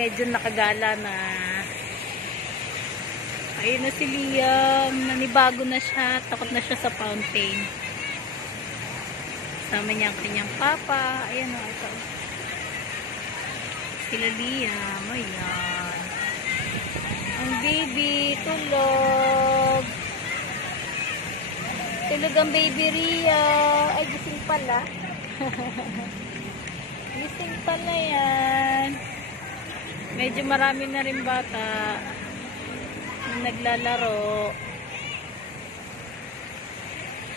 medyo nakagala na. Ayun na si Liam, nanibago na siya, takot na siya sa fountain. Sama niya ang kanyang papa. Ayan o, ito. Sila Liam, ayan. Ang baby, tulog. Tulog ang baby Ria. Ay, gising pala. Gising pala yan. Medyo marami na rin bata na naglalaro.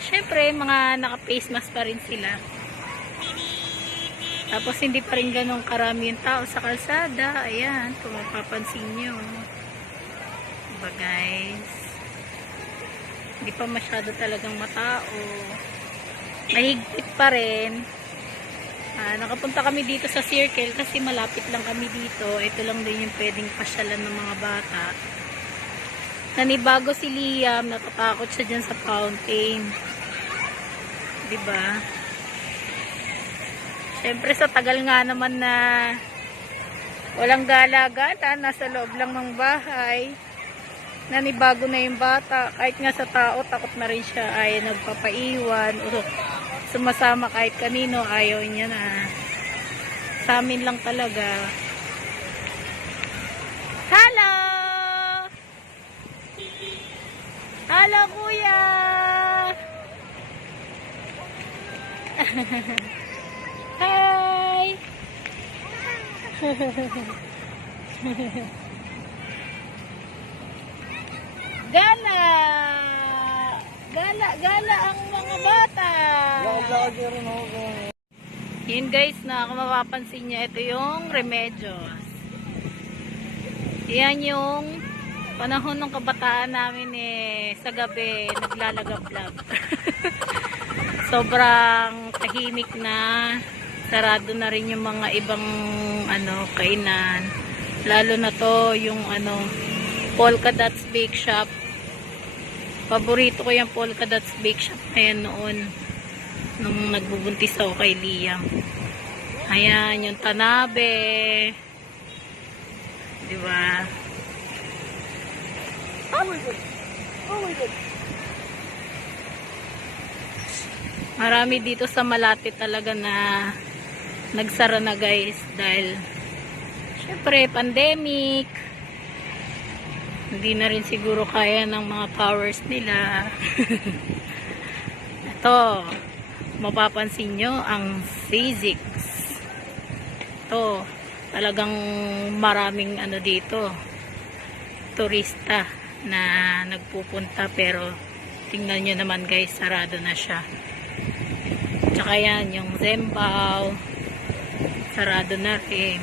Syempre, mga naka-face mask pa rin sila. Tapos, hindi pa rin ganun karami yung tao sa kalsada. Ayan, kung mapapansin nyo. Diba guys? Hindi pa masyado talagang matao. Mahigpit pa rin. Nakapunta kami dito sa Circle kasi malapit lang kami dito. Ito lang din yung pwedeng pasyalan ng mga bata. Nanibago si Liam, natatakot siya dyan sa fountain. Diba? Siyempre sa tagal nga naman na walang gala-gala, nasa loob lang ng bahay. Nanibago na yung bata. Kahit nga sa tao, takot na rin siya. Ay nagpapaiwan o sumasama kahit kanino, ayaw niya na. Sa amin lang talaga. Hello! Hello, kuya! Hi! Gala! Gala ang mga bata! Yun guys, na kung mapapansin niya, ito yung Remedios. Yan yung panahon ng kabataan namin sa gabi, naglalagablab. Sobrang tahimik na, sarado na rin yung mga ibang kainan. Lalo na to yung Polka Dots Bake Shop. Paborito ko yung Polka Dots Bake Shop na yan noon nung nagbubuntis ako kay Liam. Ayan yung Tanabe, diba? Oh my God. Oh my God. Marami dito sa Malate talaga na nagsara na guys dahil syempre pandemic. Hindi na rin siguro kaya ng mga powers nila. Ito, mapapansin nyo ang Physics. Ito, talagang maraming dito, turista na nagpupunta, pero tingnan nyo naman guys, sarado na siya. Tsaka yan, yung Zembaw, sarado na rin.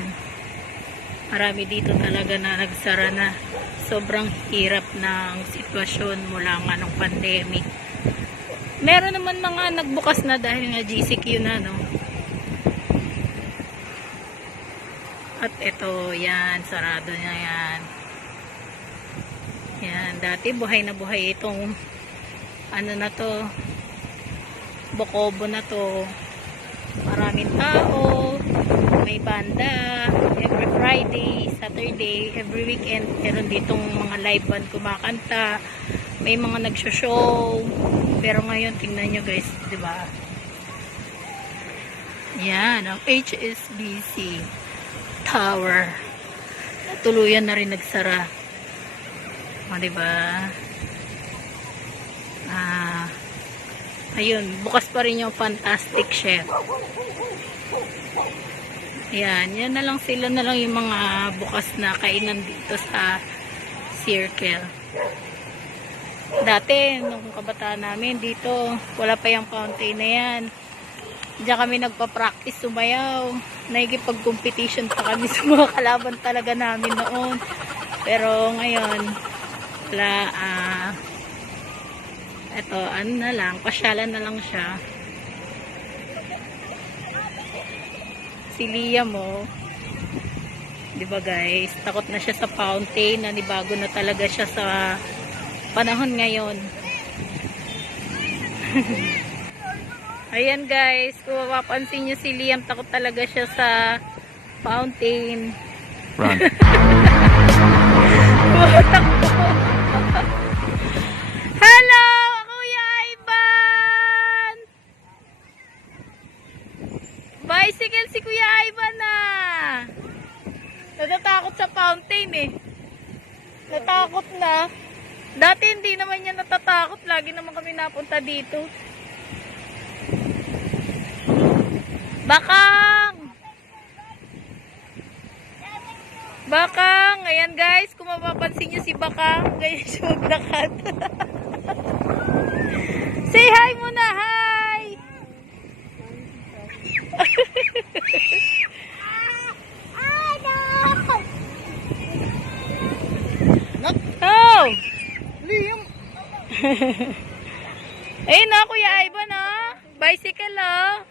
Marami dito talaga na nagsara na. Sobrang hirap ng sitwasyon mula nga nung pandemic. Meron naman mga nagbukas na dahil nga GCQ na, no? At ito, yan, sarado na yan. Yan, dati buhay na buhay itong na to, Bokobo na to. Maraming tao, may banda, every Friday, Saturday, every weekend, meron ditong mga live band kumakanta, may mga nagsho-show, pero ngayon, tingnan nyo guys, diba? Yan, ang HSBC Tower. Tuluyan na rin nagsara. O, diba? Ayun, bukas pa rin yung Fantastic Chef. Yan na lang sila na lang yung mga bukas na kainan dito sa Circle. Dati, nung kabataan namin dito, wala pa yung fountain na yan. Diyan kami nagpa-practice sumayaw. Nakikipag-competition pa kami sa mga kalaban talaga namin noon. Pero ngayon, wala, ito, na lang, pasyalan na lang siya. Si Liam mo, diba guys, takot na siya sa fountain, nanibago na talaga siya sa panahon ngayon. Ayan guys, kung mapapansin nyo si Liam, takot talaga siya sa fountain. Run. Hello, Kuya Ivan! Bicycle si Kuya Ivan na. Natatakot sa fountain eh. Natakot na. Dati hindi naman niya natatakot. Lagi naman kami napunta dito. Bakang! Bakang! Ayan guys, kung mapapansin niyo si Bakang, ganyan siya maglakad. Say hi muna! Hi! Oh! Ayun na, Kuya Ivan, oh. Bicycle, oh.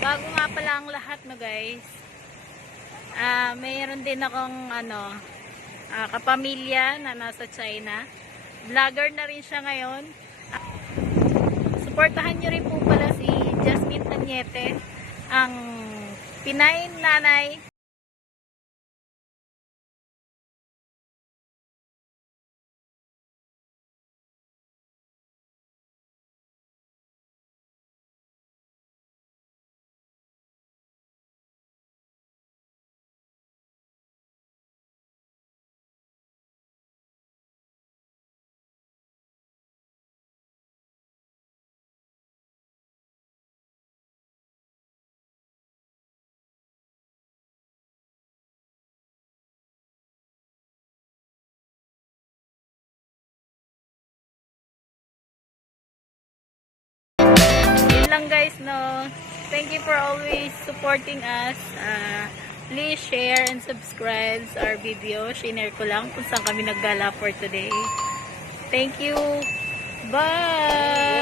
Bago nga pala ang lahat, no, guys. Mayroon din akong, kapamilya na nasa China. Vlogger na rin siya ngayon. Suportahan nyo rin po pala si Jasmine Tañete, ang Pinay nanay. Lang guys, no, thank you for always supporting us. Please share and subscribe our video. Share ko lang kung saan kami naggala for today. Thank you. Bye.